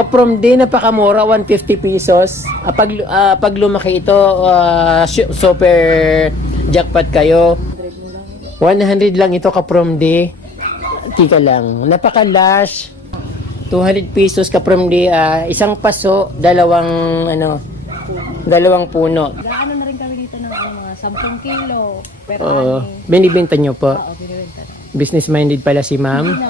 Kaprom din, napakamura, 150 pesos. Pag lumaki ito, super jackpot kayo. 100 lang ito kaprom di. Tika lang. Napaka-lash. 200 pesos kaprom di. Isang paso, dalawang puno. Gaano na rin kami dito ng mga 10 kilo per Binibenta nyo po. Oo, binibenta na. Business minded pala si ma'am.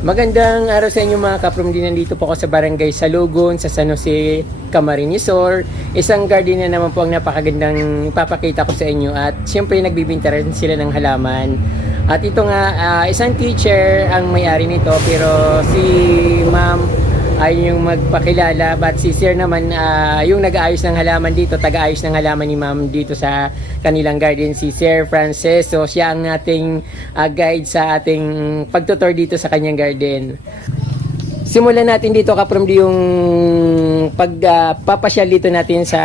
Magandang araw sa inyo mga kaprom. Nandito po ako sa Barangay Salugon, sa San Jose, Camarines Sur. Isang garden na naman po ang napakagandang ipapakita ko sa inyo. At syempre nagbibinta rin sila ng halaman. At ito nga, isang teacher ang may-ari nito. Pero si ma'am ay yung magpakilala. But si sir naman, yung nag-aayos ng halaman dito, taga-ayos ng halaman ni ma'am dito sa kanilang garden, si Sir Francis. So siya ang ating guide sa ating pagtutor dito sa kanyang garden. Simulan natin dito kaprom yung pagpapasyal dito natin sa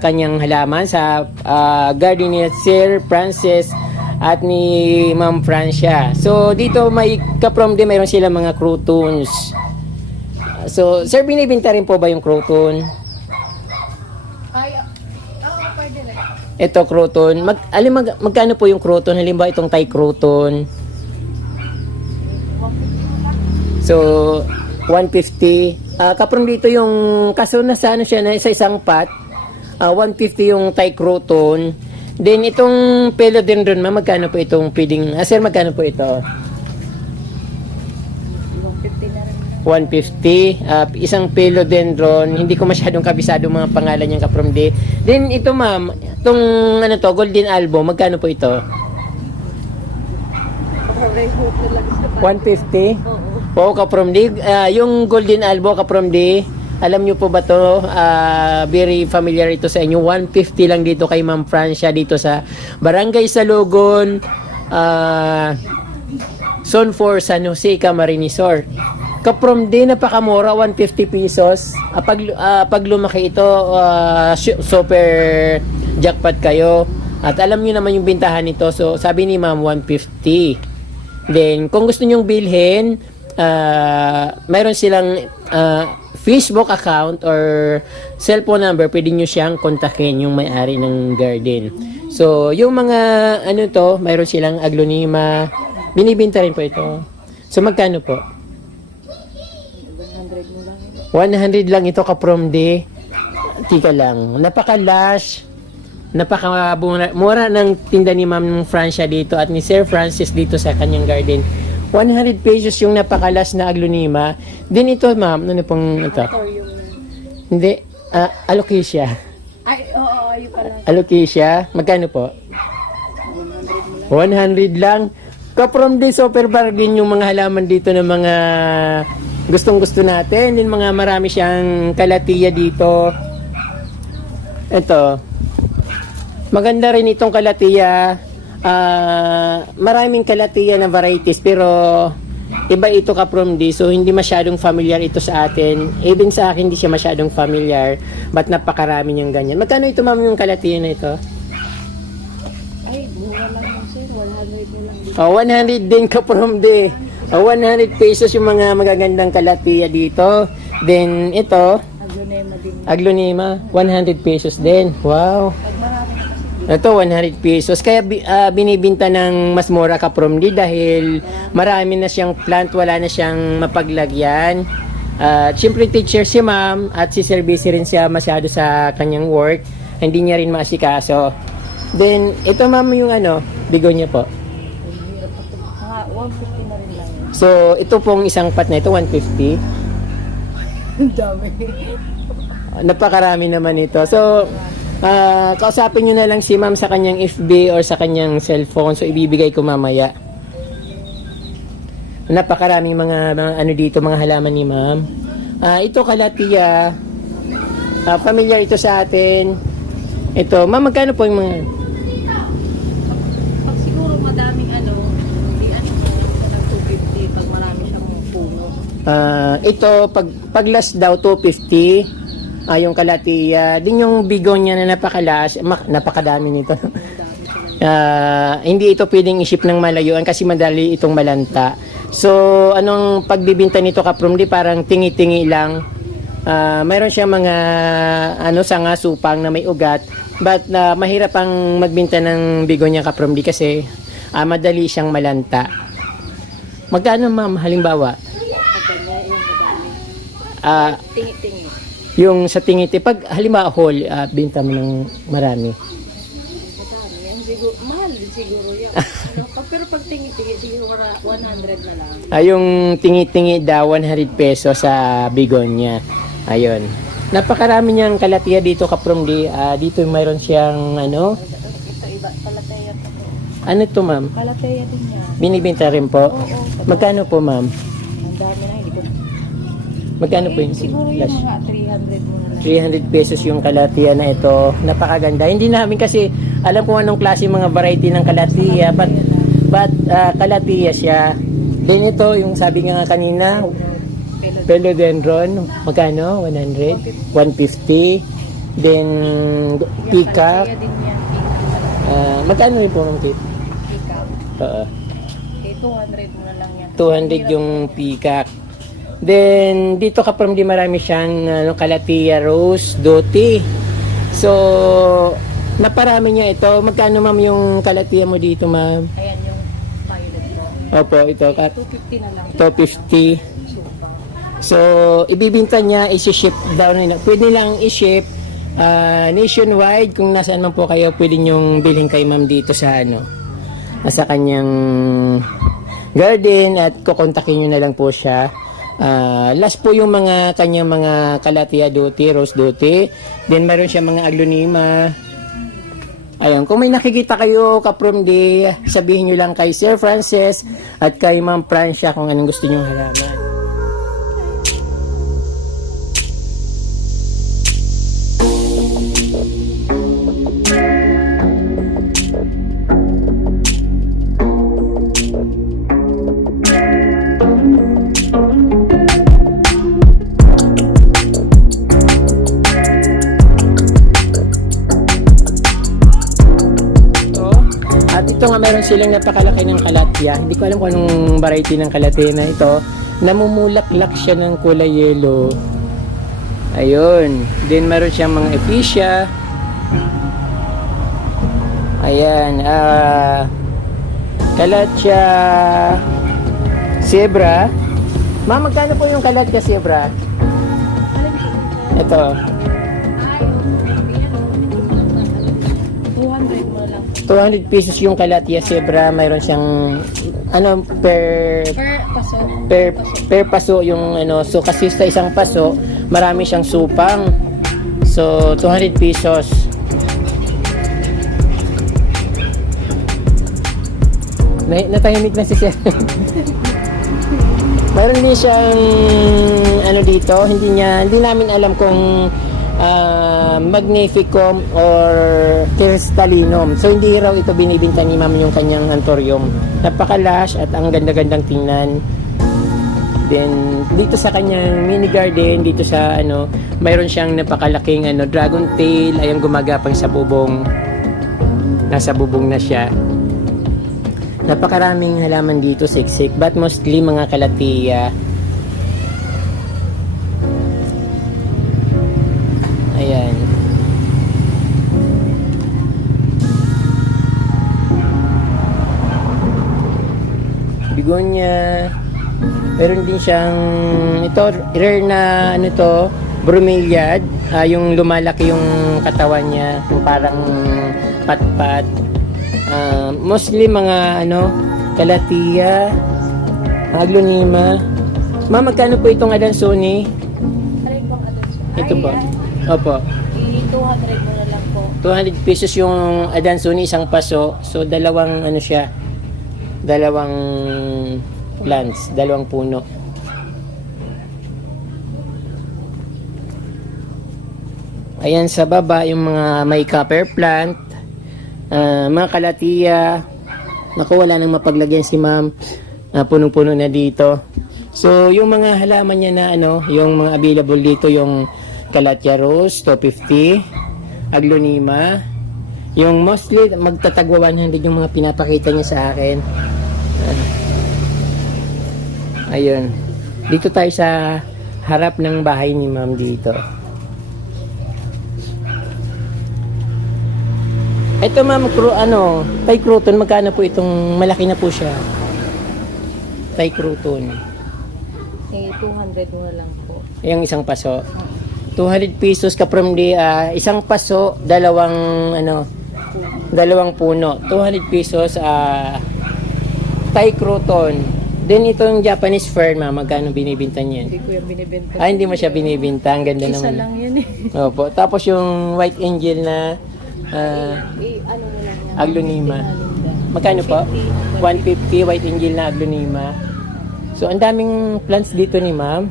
kanyang halaman, sa garden ni Sir Francis at ni Ma'am Francia. So dito may kaprom din, mayroon sila mga croutons. So sir, binibenta rin po ba yung crouton? Ay, oo, pwede rin. Ito crouton. Magkano po yung crouton? Halimbawa itong Thai crouton. So 150. Kapron dito yung kaso na sa ano siya na sa isang pot. 150 yung Thai crouton. Then itong philodendron, magkano po itong pwedeng? Sir, magkano po ito? 150 na rin. 150. Isang philodendron. Hindi ko masyadong kabisado mga pangalan niyang kaprom di. Then ito ma'am, itong golden albo, magkano po ito? 150? Oo, kaprom di. Yung golden albo kaprom di, alam niyo po ba to? Very familiar ito sa inyo. 150 lang dito kay Ma'am Francia dito sa Barangay Salugon, Zone 4, San Jose, Camarines Sur. Kaprom din, napakamura, 150 pesos. Pag lumaki ito, super jackpot kayo. At alam niyo naman yung bintahan nito. So sabi ni Ma'am, 150. Then kung gusto niyo bilhin, mayroon silang Facebook account or cellphone number, pwede nyo siyang kontakin yung may-ari ng garden. So yung mga mayroon silang aglonema, binibenta rin po ito. So magkano po? 100 lang ito kaprom di. Tika lang. Napaka-lash. Mura ng tinda ni Ma'am Francia dito at ni Sir Francis dito sa kanyang garden. 100 pesos yung napaka-lash na aglonema. Din ito ma'am, ano pong ito? Hindi. Alocasia. Ay, oo, ayun pala. Alocasia. Magkano po? 100 lang. Kaprom di, super bargain yung mga halaman dito ng mga gustong-gusto natin. Yung mga marami siyang kalatiya dito. Ito. Maganda rin itong kalatiya. Maraming kalatiya na varieties pero iba ito kaprom di. So hindi masyadong familiar ito sa atin. Even sa akin hindi siya masyadong familiar. But napakarami niyang ganyan. Magkano ito ma'am yung kalatiya na ito? Ay, mura lang yun sir. 100 na lang dito. 100 din kaprom di. 100 pesos yung mga magagandang kalatiya dito. Then ito, Aglonema din. aglonema, 100 pesos din. Wow. Pag marami na kasi. Ito 100 pesos. Kaya binibinta ng mas mura kaprom di dahil marami na siyang plant, wala na siyang mapaglagyan. Siyempre teacher si ma'am at si Sir busy rin siya masyado sa kanyang work. Hindi niya rin maasikaso. Then ito ma'am yung bigonya po. 150 na rin lang. So, ito pong isang pot na ito, 150. Ang dami. Napakarami naman ito. So, kausapin nyo na lang si ma'am sa kanyang FB or sa kanyang cellphone. So, ibibigay ko mamaya. Napakaraming mga dito, mga halaman ni ma'am. Ito kalatiya. Familiar ito sa atin. Ito, ma'am, magkano po yung mga... Pag siguro madaming Ito, pag last daw, 250. Yung kalatiya. Din yung bigonya na napakadami nito. Hindi ito pwedeng i-ship ng malayuan kasi madali itong malanta. So, anong pagbibinta nito kapromdi? Parang tingi-tingi lang. Mayroon siya mga sanga supang na may ugat. But mahirap ang magbinta ng bigonya kapromdi kasi madali siyang malanta. Magkano ma'am halimbawa? Tingi-tingi. Yung sa tingiti, pag halimbawa whole, binta mo ng marami. Madami. Yan siguro, mahal din siguro yan. Pero pag tingi-tingi, siguro 100 na lang. Yung tingi-tingi daw, 100 peso sa bigonya. Ayun. Napakarami niyang kalatiya dito kapromdi. Dito mayroon siyang Ito iba, kalateya to. ano to ma'am? Kalateya din yan. Binibenta rin po? Oo. Magkano po ma'am? Ang dami na, hindi ko. Magkano po yun? Siguro yung mga 300 mo na lang. 300 pesos yung kalatiya na ito. Napakaganda. Hindi namin kasi alam kung anong klase mga variety ng kalatiya. But kalatiya siya. Then ito, yung sabi nga kanina, philodendron. Magkano? 100? 150. Then, peacock. Kalateya din yan. Magkano rin po ng Peacock. Oo. 200 mo na lang yan. 200 yung peacock. Then, dito kapromdi marami siyang kalatiya rose, doti. So, naparami niya ito. Magkano ma'am yung kalatiya mo dito ma'am? Ayan yung violet mo. Opo, ito. 250 na lang. 250. So, ibibinta niya, isi-ship daw nila. Pwede lang i-ship nationwide. Kung nasaan man po kayo, pwede niyong bilhin kay ma'am dito sa sa kanyang garden at kukontakin niyo na lang po siya. Last po yung mga kanyang mga kalatiya doti, rose doti. Then meron siya mga aglonema. Ayun, kung may nakikita kayo kapromdi, sabihin nyo lang kay Sir Francis at kay Ma'am Francia kung anong gusto nyo halaman. At ito nga meron silang napakalaki ng kalatya. Hindi ko alam kung anong variety ng kalatya na ito. Namumulaklak siya ng kulay yellow. Ayun. Then meron siyang mga ephesia. Ayan. Kalatya zebra. Ma'am, magkano po yung kalatya zebra? Ito. 200 mo lang. 200 pesos yung kalatya zebra. Mayroon siyang per Per paso. paso yung so kasi sa isang paso marami siyang supang, so 200 pesos. Natahimik na si Sir. Mayroon din siyang dito, hindi namin alam kung magnificum or crystallinum. So hindi raw ito binibinta ni ma'am yung kanyang anthurium. Napakalash at ang ganda-gandang tingnan. Then dito sa kanyang mini garden, dito sa mayroon siyang napakalaking dragon tail, ayang gumagapang sa bubong. Nasa bubong na siya. Napakaraming halaman dito, siksik, but mostly mga kalatiya. Ayan. Bigonya. Meron din siyang ito rare na bromeliad, yung lumalaki yung katawan niya, yung parang patpat. Mostly mga kalatiya, aglonema. Ma'am, magkano po itong adansoni? Alay bang adanso? Ito ba? Opo. 200 mo na lang po. 200 pesos yung adansoni, isang paso. So dalawang dalawang plants, dalawang puno. Ayan sa baba yung mga may copper plant, mga kalatiya. Naku, wala nang mapaglagyan si ma'am. Punong-puno na dito. So, yung mga halaman niya na ano, yung mga available dito, yung Calathea Rose, 250, Aglonema, yung mostly magtatagwa 100 yung mga pinapakita niya sa akin. Ayun. Dito tayo sa harap ng bahay ni ma'am dito. Ito ma'am, Thai crouton, magkano po itong, malaki na po siya? Thai crouton. 200 mo lang po. Yung isang paso. 200 pesos ka from the isang paso, dalawang puno. 200 pesos Thai crouton. Then itong Japanese fern, ma'am, magkano binibinta niyan? Hindi ko yung binibenta. Hindi mo siya binibinta. Ang ganda Isa naman. lang yan eh. Opo. Tapos yung white angel na Ano mo lang yan. Aglonema. Magkano po? 150 white angel na Aglonema. So, ang daming plants dito ni ma'am.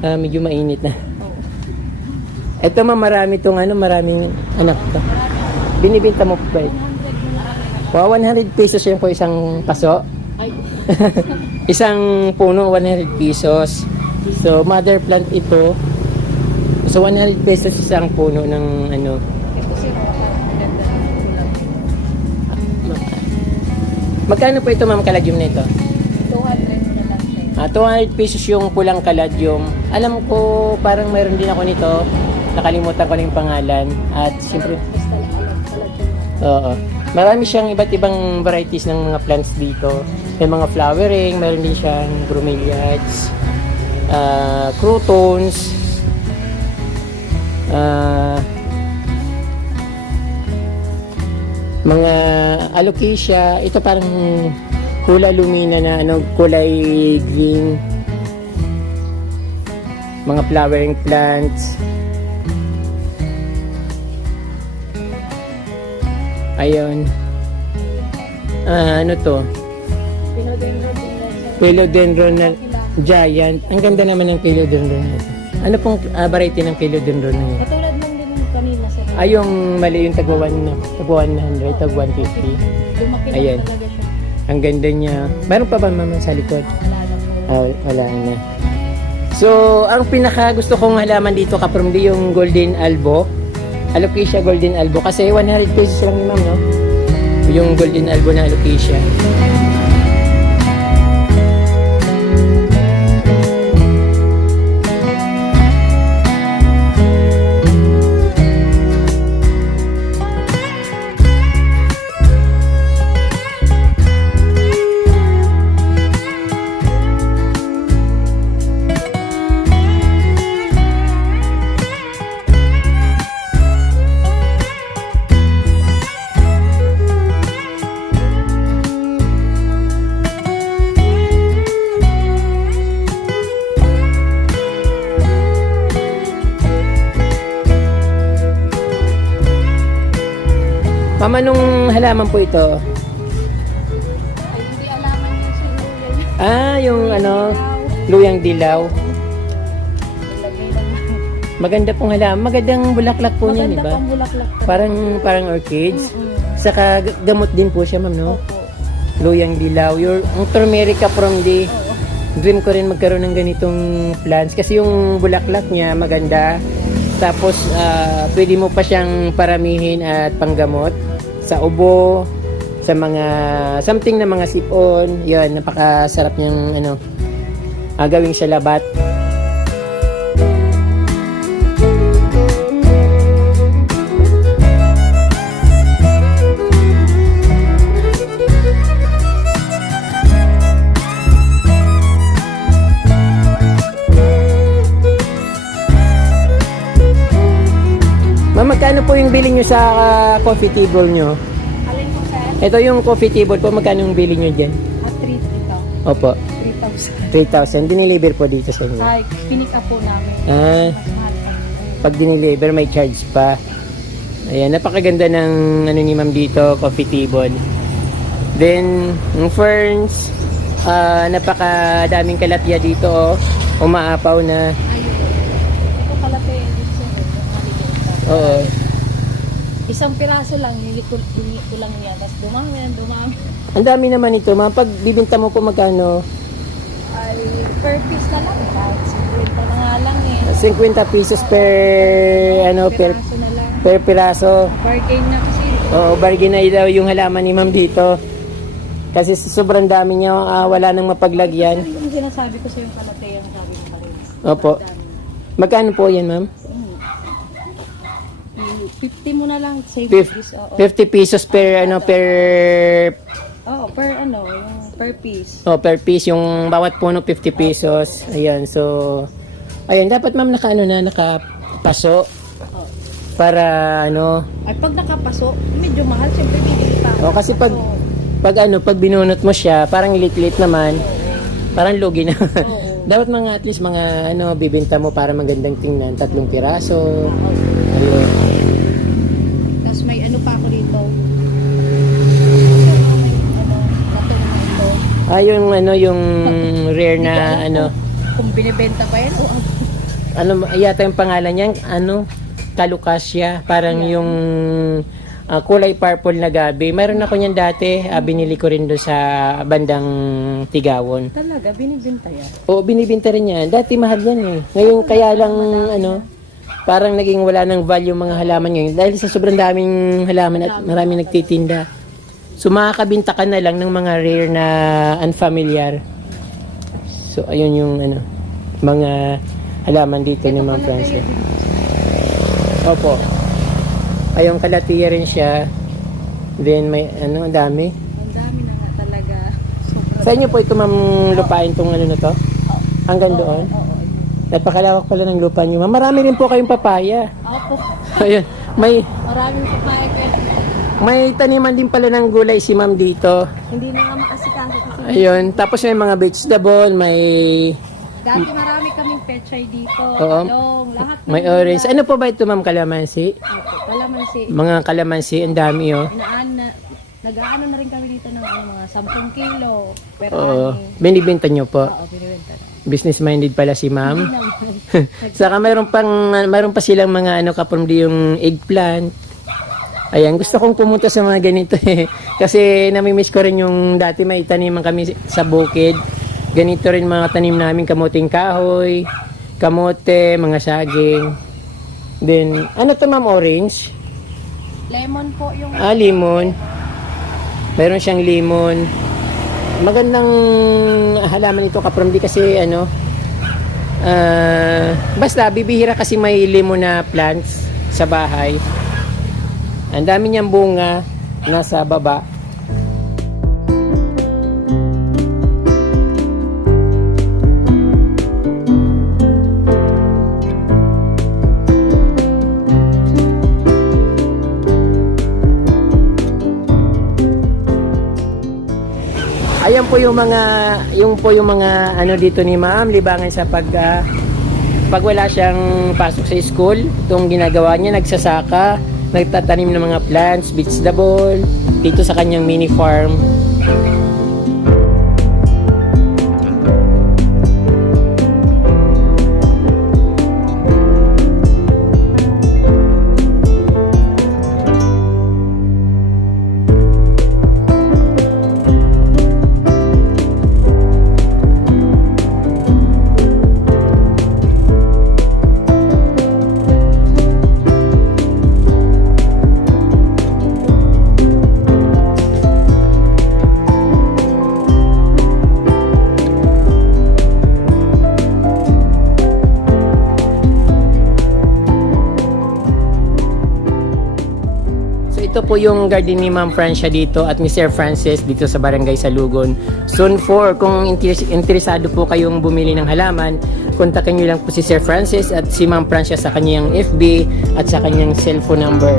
Medyo mainit na. Ito ma'am, maraming anak to. Binibinta mo po ba? Wow, 100 pesos yung po isang paso. Ay, Isang puno, 100 pesos. So, mother plant ito. So, 100 pesos isang puno ng ito si Rosa. Maganda na sulat. Magkano po ito ma'am kaladyum na ito? 200 na lang siya. 200 pesos yung pulang kaladyum. Alam ko parang mayroon din ako nito. Nakalimutan ko na yung pangalan. At siyempre, Basta lang alam pala dyan. oo. Marami siyang iba't ibang varieties ng mga plants dito. May mga flowering, mayroon din siyang bromeliads, crotons, mga alocasia. Ito parang hula lumina na kulay green. Mga flowering plants. Ayun. Ano to? Pinodendron din lang siya. Philodendron na giant. Ang ganda naman ng philodendron na ito. Ano pong variety ng philodendron na yun? Katulad lang din ng kanina sa Ay, yung mali yung tagwa 100, tag 150. Lumaki na Ayan. talaga siya. Ang ganda niya. Meron pa ba mama sa likod? Wala na po. Wala na. So, ang pinaka gusto kong halaman dito kapromdi yung golden albo. Alocasia golden albo. Kasi 100 pesos lang ni ma'am, no? Yung golden albo na alocasia. Mama, nung halaman po ito? Ay, hindi alaman yung sinulan. Yung luyang dilaw. Ilagay lang. Maganda pong halaman. Magandang bulaklak po niya, di Maganda ba? pang bulaklak. Parang orchids. Mm-mm. Saka gamot din po siya, ma'am, no? Opo. Luyang dilaw. Ang turmerica from the Oo. dream ko rin magkaroon ng ganitong plants. Kasi yung bulaklak niya maganda. Tapos, pwede mo pa siyang paramihin at panggamot sa ubo, sa mga something na mga sipon. Yan, napakasarap niyang gawing sa labat. Ma'am, magkano po yung bili nyo sa coffee table nyo? Alin po sir? Ito yung coffee table po, magkano yung bili nyo dyan? 3 dito. Opo, 3,000. 3,000. Diniliver po dito sa inyo. Ay, pinik up po namin. Ah, Mas mahal pa. pag diniliver may charge pa. Ayan, napakaganda ng ni ma'am dito, coffee table. Then, yung ferns, napakadaming Calathea dito, umaapaw na. Ayun. Ito pala po yung dito sir. Maliit. Oo. Isang piraso lang, hingi ko lang yan. Tapos dumami. Ang dami naman ito, ma'am. Pag bibinta mo po magkano? Ay, per piece na lang. Kahit 50 na nga lang eh. 50 pesos per ano per Piraso na lang. per piraso. Bargain na kasi. Oo, bargain na daw yung halaman ni Ma'am dito. Kasi sobrang dami niya, wala nang mapaglagyan. Yung sinasabi ko sa yung kalatay ang sabi ng Paris. Opo. Magkano po yan, Ma'am? 50 mo na lang. Save Fif- this. Oo. 50 pesos per ano per Oo, per ano, yung per piece. per piece yung bawat puno 50 pesos. Ayan, so ayun dapat Ma'am nakapaso para ano. Ay, pag nakapaso, medyo mahal. Siyempre, bibili pa. O kasi pag pag binunot mo siya, parang lit-lit naman. Parang lugi na. Oo. Dapat mga at least mga ano bibenta mo para magandang tingnan, 3 piraso. Ayun. Tapos may ano pa ako dito. Yung ano yung rare na ano Kung binibenta pa yan, ano yata yung pangalan niyan ano Calocassia, parang yung kulay purple na gabi. Mayroon ako niyan dati, binili ko rin doon sa bandang Tigawon. talaga, binibenta yan. Oo, binibenta rin yan. Dati mahal yan eh. Ngayon kaya lang ano, parang naging wala ng value mga halaman ngayon dahil sa sobrang daming halaman at maraming nagtitinda. So makakabinta ka na lang ng mga rare na unfamiliar. So ayun yung ano, mga halaman dito ni Ma'am Francia. Opo. Ayong kalatiya rin siya. Then may ano, ang dami. Ang dami na nga talaga. Sobra. Sa inyo po ito Ma'am lupain tong ano na to? Hanggang doon? Oo. Napakalawak pala ng lupa niyo. Ma'am, marami rin po kayong papaya. Opo. Ayun, Maraming papaya ko. may taniman din pala ng gulay si Ma'am dito. Hindi na nga maasikaso kasi Ayun, tapos may mga vegetable, may dati marami kaming pechay dito. Oo. Talong, lahat. may orange. Ano po ba ito Ma'am, kalamansi? Opo, kalamansi. Mga kalamansi, ang dami oh. Nag-aano na rin kami dito ng mga 10 kilo. Pero Oo, binibenta nyo po. Oo, binibenta na. Business minded pala si Ma'am. Hindi naman. Saka mayroon pa silang mga ano kapamdi yung eggplant. Ayan, gusto kong pumunta sa mga ganito eh. Kasi namimiss ko rin yung dati may taniman kami sa bukid. Ganito rin mga tanim namin, kamuting kahoy, kamote, mga saging. Then, ano to Ma'am, orange? Lemon po yung Limon. Meron siyang limon. Magandang halaman ito kapramdi kasi ano, basta bibihira kasi may limon na plants sa bahay. Ang dami niyang bunga nasa baba. Ayan po yung mga ano dito ni Ma'am, libangan sa pag wala siyang pasok sa school. Itong ginagawa niya, nagsasaka, nagtatanim ng mga plants, vegetable dito sa kanyang mini farm. Ito po yung garden ni Ma'am Francia dito at ni Sir Francis dito sa Barangay Salugon. Zone 4, kung interesado po kayong bumili ng halaman, kontakin nyo lang po si Sir Francis at si Ma'am Francia sa kanyang FB at sa kanyang cellphone number.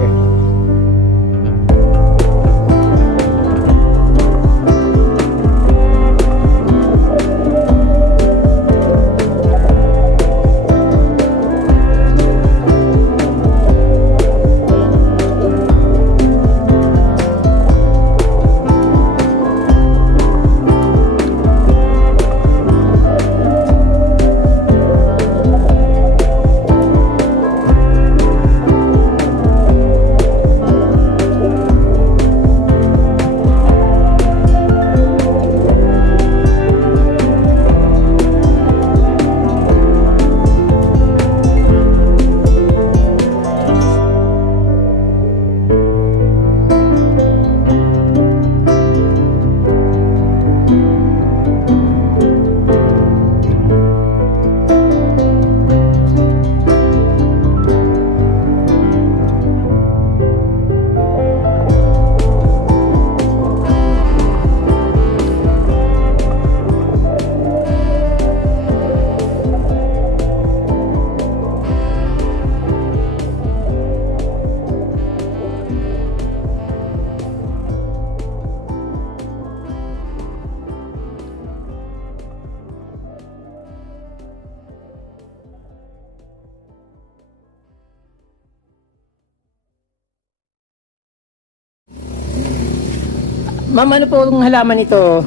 Ma'am, ano po ang halaman ito?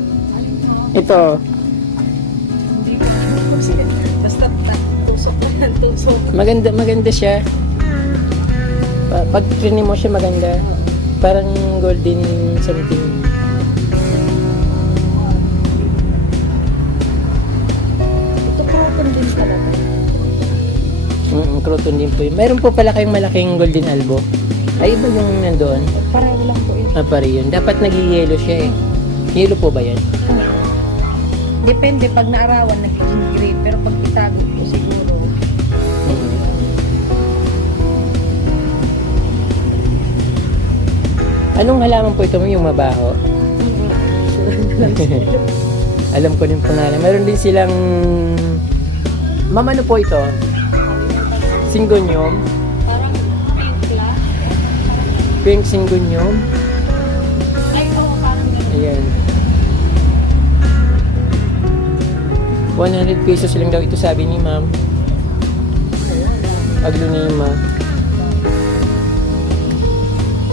Ito. Hindi ko kasi basta tusok pa yan, tusok. Maganda siya. Pag trinim mo siya maganda. Parang golden something. Ito cotton din pala. Croton din po yun. Mayroon po pala kayong malaking golden albo. Ay, iba yung nandoon. Pareho lang po yun. Pare yun. Dapat nag-yellow siya eh. Yellow po ba yan? Depende pag naarawan, nagiging green. Pero pag itago po siguro. Anong halaman po ito mo yung mabaho? Alam ko din pangalan. Meron din silang... Ma'am, ano po ito? Syngonium? Parang pink lang. Pink syngonium? Ay, oo, parang gano'n. Ayan. 100 pesos lang daw ito sabi ni ma'am. Aglonema.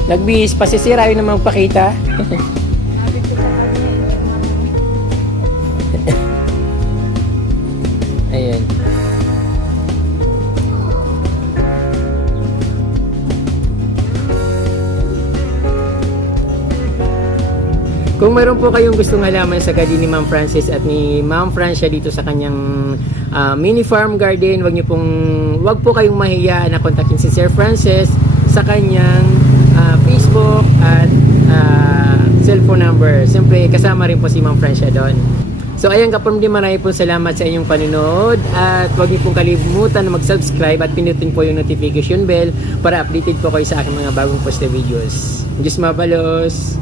Nagbihis pa si Sir, ayaw na magpakita. Sabi ko sa kanya, Ayan. Kung meron po kayong gustong halaman sa garden ni Ma'am Frances at ni Ma'am Francia dito sa kanyang mini farm garden, wag po kayong mahiya na kontakin si Sir Frances sa kanyang Facebook at cellphone number. Siyempre kasama rin po si Ma'am Francia doon. So ayan kapamilya, marami pong salamat sa inyong panunood at huwag niyo pong kalimutan na mag-subscribe at pinutin po yung notification bell para updated po kayo sa aking mga bagong post na videos. Diyos mabalos!